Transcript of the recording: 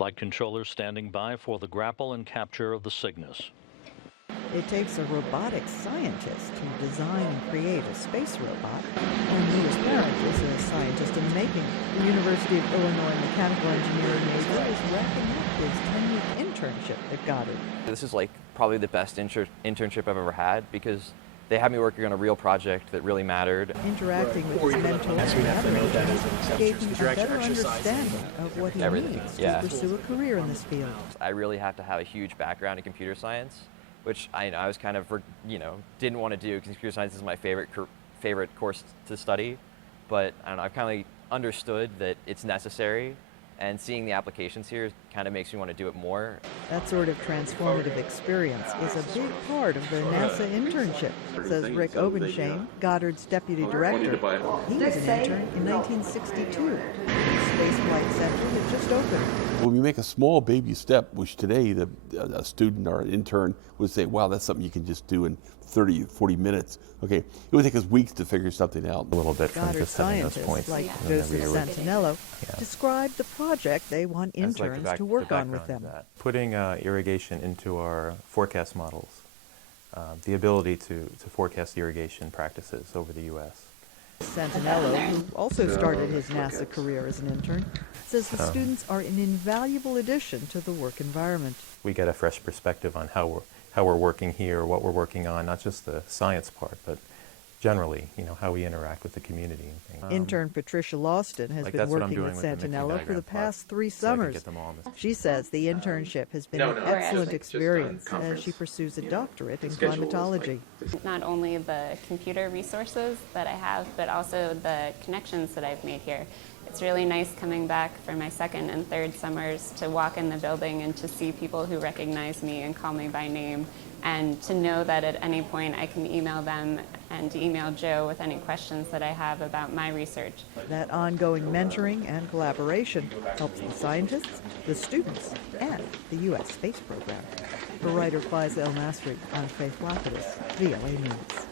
Flight controllers standing by for the grapple and capture of the Cygnus. It takes a robotics scientist to design and create a space robot, and Louis Parent is a scientist in the making. The University of Illinois mechanical engineering major is wrapping up his 10-week internship at Goddard. This is like probably the best internship I've ever had because they had me working on a real project that really mattered. Interacting with his mentor gave him a better understanding of what he needs to pursue a career in this field. I really have to have a huge background in computer science, which I was kind of, didn't want to do because computer science is my favorite course to study. But I don't know, I've kind of understood that it's necessary, and seeing the applications here kind of makes me want to do it more. That sort of transformative experience is a big part of the NASA internship, says Rick Obenshain, Goddard's deputy director. He was an intern in 1962. The Space Flight Center had just opened. When we make a small baby step, which today a student or an intern would say, wow, that's something you can just do in 30, 40 minutes. Okay, it would take us weeks to figure something out. A little bit from Goddard just having those scientists points. like Joseph Santinello described the project they want interns to work on with them. Putting irrigation into our forecast models, the ability to forecast irrigation practices over the U.S. Santinello, who also started his NASA career as an intern, says the students are an invaluable addition to the work environment. We get a fresh perspective on how we're working here, what we're working on, not just the science part, but generally, how we interact with the community and things. Intern Patricia Lawston has been working with Santinello for the past 3 summers. She says the internship has been an excellent experience as she pursues a doctorate in climatology. Not only the computer resources that I have, but also the connections that I've made here. It's really nice coming back for my 2nd and 3rd summers to walk in the building and to see people who recognize me and call me by name, and to know that at any point I can email them and email Joe with any questions that I have about my research. That ongoing mentoring and collaboration helps the scientists, the students, and the U.S. space program. For writer Faiza El Nasri, I'm Faith Lapidus, VOA News.